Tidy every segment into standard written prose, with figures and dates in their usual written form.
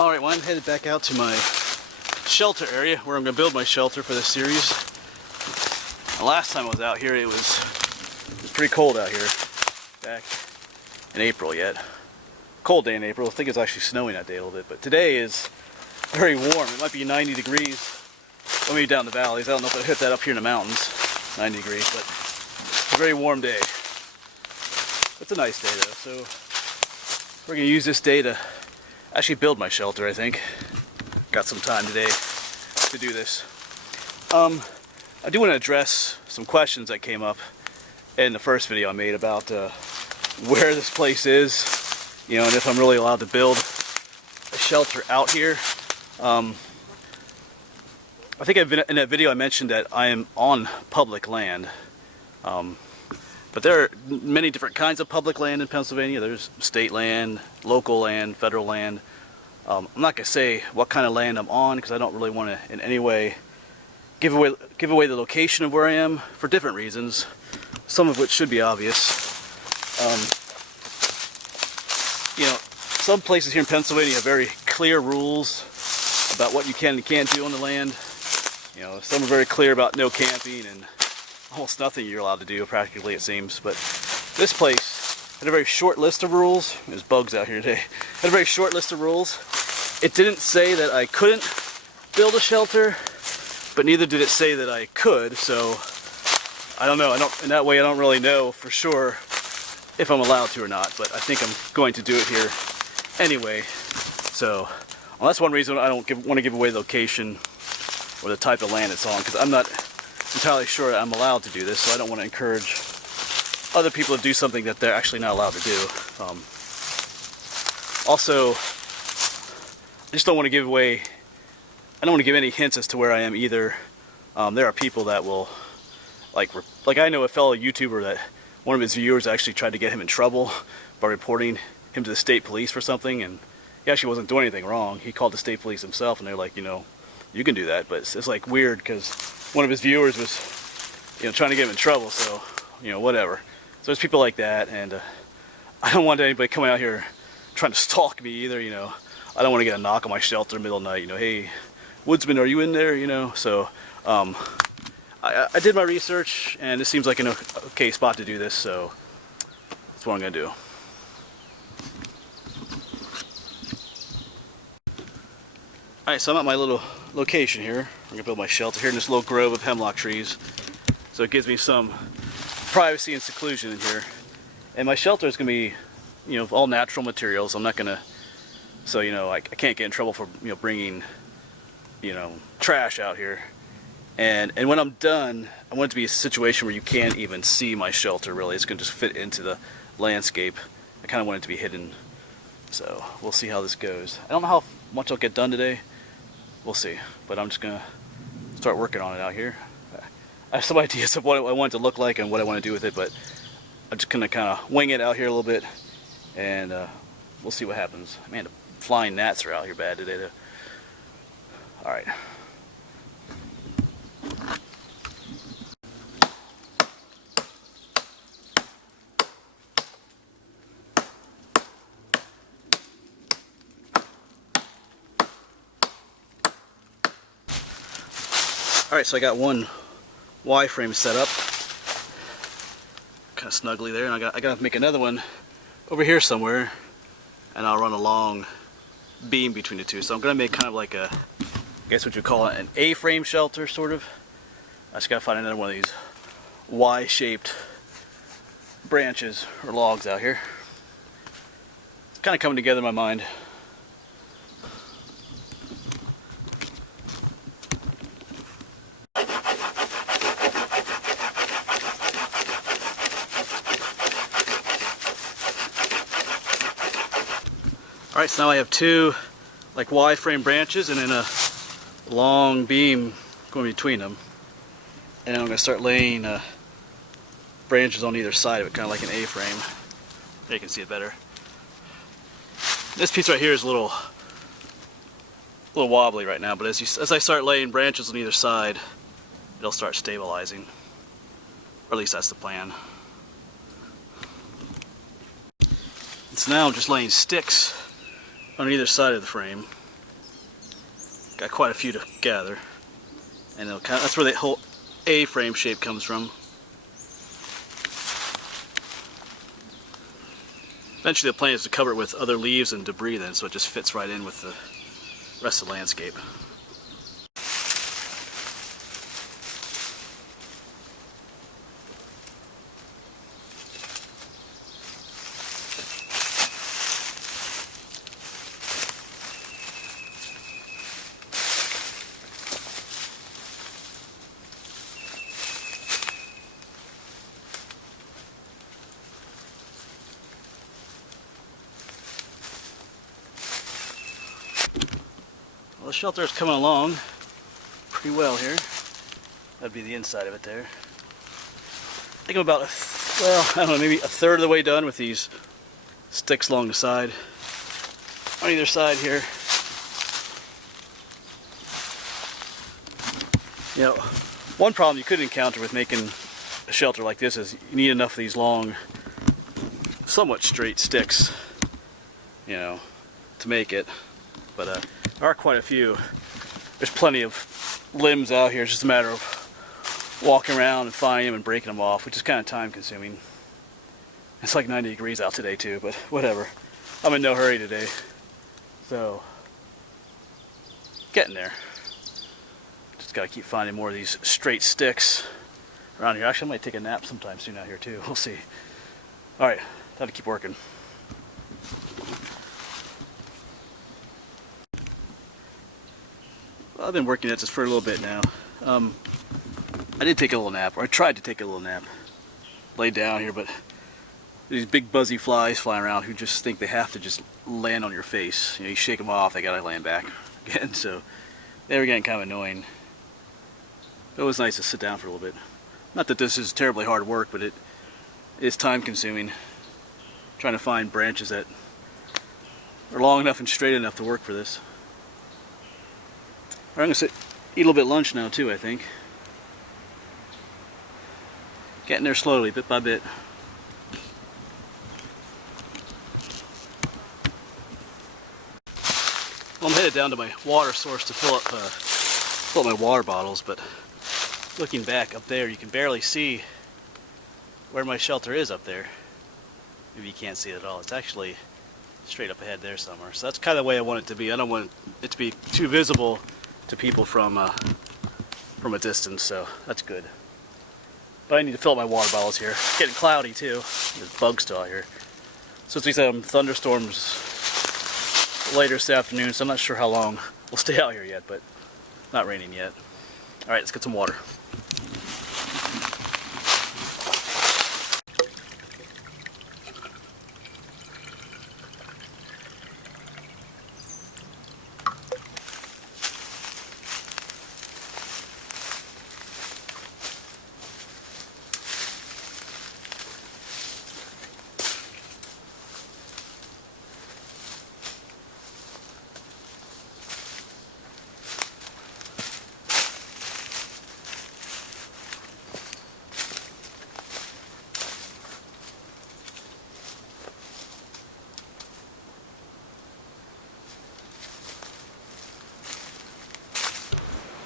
Alright, well, I'm headed back out to my shelter area where I'm going to build my shelter for this series. The last time I was out here, it was pretty cold out here back in April yet. Cold day in April. I think it's actually snowing that day a little bit, but today is very warm. It might be 90 degrees. Well, maybe down the valleys. I don't know if I hit that up here in the mountains, 90 degrees, but it's a very warm day. It's a nice day though, so we're going to use this day to actually build my shelter, I think. Got some time today to do this. I do want to address some questions that came up in the first video I made about where this place is, you know, and if I'm really allowed to build a shelter out here. I think in that video I mentioned that I am on public land. But there are many different kinds of public land in Pennsylvania. There's state land, local land, federal land. I'm not going to say what kind of land I'm on because I don't really want to in any way give away the location of where I am for different reasons, some of which should be obvious. You know, some places here in Pennsylvania have very clear rules about what you can and can't do on the land. You know, some are very clear about no camping and almost nothing you're allowed to do, practically, it seems. But this place had a very short list of rules. There's bugs out here today. Had a very short list of rules. It didn't say that I couldn't build a shelter, but neither did it say that I could. So I don't know. In that way, I don't really know for sure if I'm allowed to or not. But I think I'm going to do it here anyway. So well, that's one reason I don't want to give away the location or the type of land it's on, because I'm not entirely sure I'm allowed to do this, so I don't want to encourage other people to do something that they're actually not allowed to do. Also, I just don't want to give away, I don't want to give any hints as to where I am either. There are people that will, like I know a fellow YouTuber that one of his viewers actually tried to get him in trouble by reporting him to the state police for something, and he actually wasn't doing anything wrong. He called the state police himself, and they're like, you know, you can do that, but it's like weird because one of his viewers was, you know, trying to get him in trouble, so, you know, whatever. So there's people like that, and I don't want anybody coming out here trying to stalk me either, you know. I don't want to get a knock on my shelter in the middle of the night, you know, hey, woodsman, are you in there, you know? So, I did my research, and this seems like an okay spot to do this, so that's what I'm going to do. Alright, so I'm at my little location here. I'm going to build my shelter here in this little grove of hemlock trees. So it gives me some privacy and seclusion in here. And my shelter is going to be, you know, all natural materials. I'm not going to, so, you know, I can't get in trouble for, you know, bringing, you know, trash out here. And when I'm done, I want it to be a situation where you can't even see my shelter really. It's going to just fit into the landscape. I kind of want it to be hidden. So we'll see how this goes. I don't know how much I'll get done today. We'll see, but I'm just gonna start working on it out here. I have some ideas of what I want it to look like and what I want to do with it, but I'm just gonna kind of wing it out here a little bit, and we'll see what happens. Man, the flying gnats are out here bad today, though. All right. Alright, so I got one Y-frame set up, kind of snugly there, and I got to make another one over here somewhere, and I'll run a long beam between the two. So I'm going to make kind of like a, I guess what you call it, an A-frame shelter, sort of. I just got to find another one of these Y-shaped branches or logs out here. It's kind of coming together in my mind. Alright, so now I have two like Y-frame branches and then a long beam going between them. And I'm going to start laying branches on either side of it, kind of like an A-frame. There you can see it better. This piece right here is a little wobbly right now, but as I start laying branches on either side, it'll start stabilizing. Or at least that's the plan. And so now I'm just laying sticks on either side of the frame. Got quite a few to gather, and it'll kind of, that's where the whole A-frame shape comes from. Eventually the plan is to cover it with other leaves and debris then, so it just fits right in with the rest of the landscape. Well, the shelter is coming along pretty well here. That'd be the inside of it there. I think I'm about, well, I don't know, maybe a third of the way done with these sticks along the side. On either side here. You know, one problem you could encounter with making a shelter like this is you need enough of these long, somewhat straight sticks, you know, to make it. But there are quite a few. There's plenty of limbs out here. It's just a matter of walking around and finding them and breaking them off, which is kind of time consuming. It's like 90 degrees out today too, but whatever. I'm in no hurry today. So, getting there. Just gotta keep finding more of these straight sticks around here. Actually, I might take a nap sometime soon out here too. We'll see. Alright, time to keep working. Well, I've been working at this for a little bit now. I did take a little nap, or I tried to take a little nap. Laid down here, but these big buzzy flies flying around who just think they have to just land on your face. You know, you shake them off, they gotta land back again, so they were getting kind of annoying. It was nice to sit down for a little bit. Not that this is terribly hard work, but it is time consuming. Trying to find branches that are long enough and straight enough to work for this. I'm gonna eat a little bit of lunch now too, I think. Getting there slowly, bit by bit. Well, I'm headed down to my water source to fill up my water bottles, but looking back up there, you can barely see where my shelter is up there. Maybe you can't see it at all. It's actually straight up ahead there somewhere. So that's kind of the way I want it to be. I don't want it to be too visible to people from a distance, so that's good. But I need to fill up my water bottles here. It's getting cloudy too. There's bugs still out here. So we some thunderstorms later this afternoon, so I'm not sure how long we'll stay out here yet, but not raining yet. Alright, let's get some water.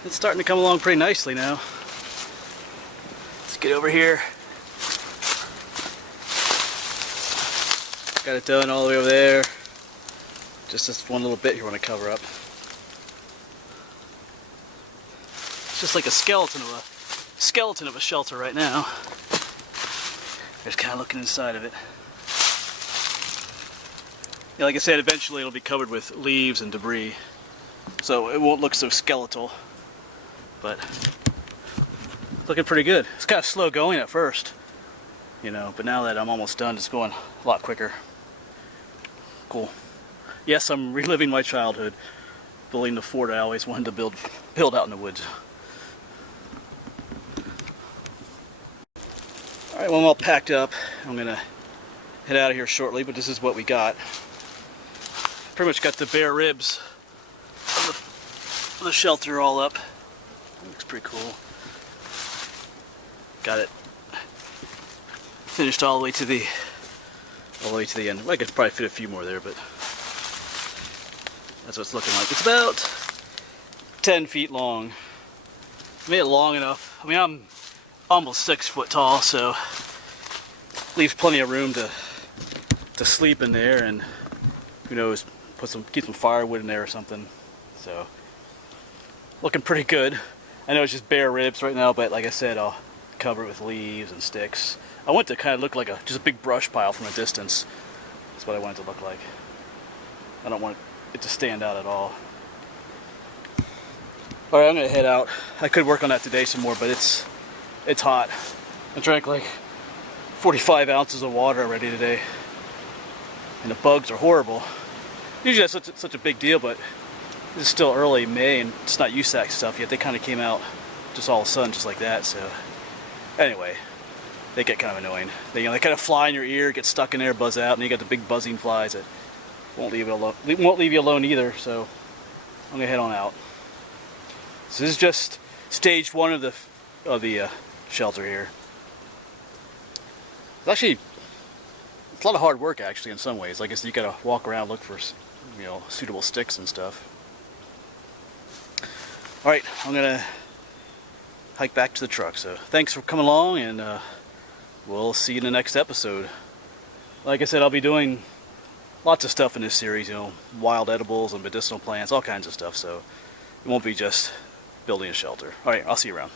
It's starting to come along pretty nicely now. Let's get over here. Got it done all the way over there. Just this one little bit here I want to cover up. It's just like a skeleton of a shelter right now. Just kind of looking inside of it. Yeah, like I said, eventually it'll be covered with leaves and debris, so it won't look so skeletal. But it's looking pretty good. It's kind of slow going at first, you know, but now that I'm almost done, it's going a lot quicker. Cool. Yes, I'm reliving my childhood, building the fort I always wanted to build out in the woods. Alright, well, I'm all packed up. I'm gonna head out of here shortly, but this is what we got. Pretty much got the bare ribs of the shelter all up. Looks pretty cool. Got it finished all the way to the end. Well, I could probably fit a few more there, but that's what it's looking like. It's about 10 feet long. Made it long enough. I mean, I'm almost 6 foot tall, so leaves plenty of room to sleep in there, and who knows, keep some firewood in there or something. So looking pretty good. I know it's just bare ribs right now, but like I said, I'll cover it with leaves and sticks. I want it to kind of look like just a big brush pile from a distance. That's what I want it to look like. I don't want it to stand out at all. Alright, I'm gonna head out. I could work on that today some more, but it's hot. I drank like 45 ounces of water already today, and the bugs are horrible. Usually that's such a big deal, but this is still early May and it's not USAC stuff yet. They kind of came out just all of a sudden, just like that. So anyway, they get kind of annoying. They kind of fly in your ear, get stuck in there, buzz out, and you got the big buzzing flies that won't leave you alone either. So I'm gonna head on out. So this is just stage one of the shelter here. It's a lot of hard work actually in some ways. Like I said, you gotta walk around, look for suitable sticks and stuff. All right, I'm gonna hike back to the truck. So thanks for coming along, and we'll see you in the next episode. Like I said, I'll be doing lots of stuff in this series. Wild edibles and medicinal plants, all kinds of stuff. So it won't be just building a shelter. All right, I'll see you around.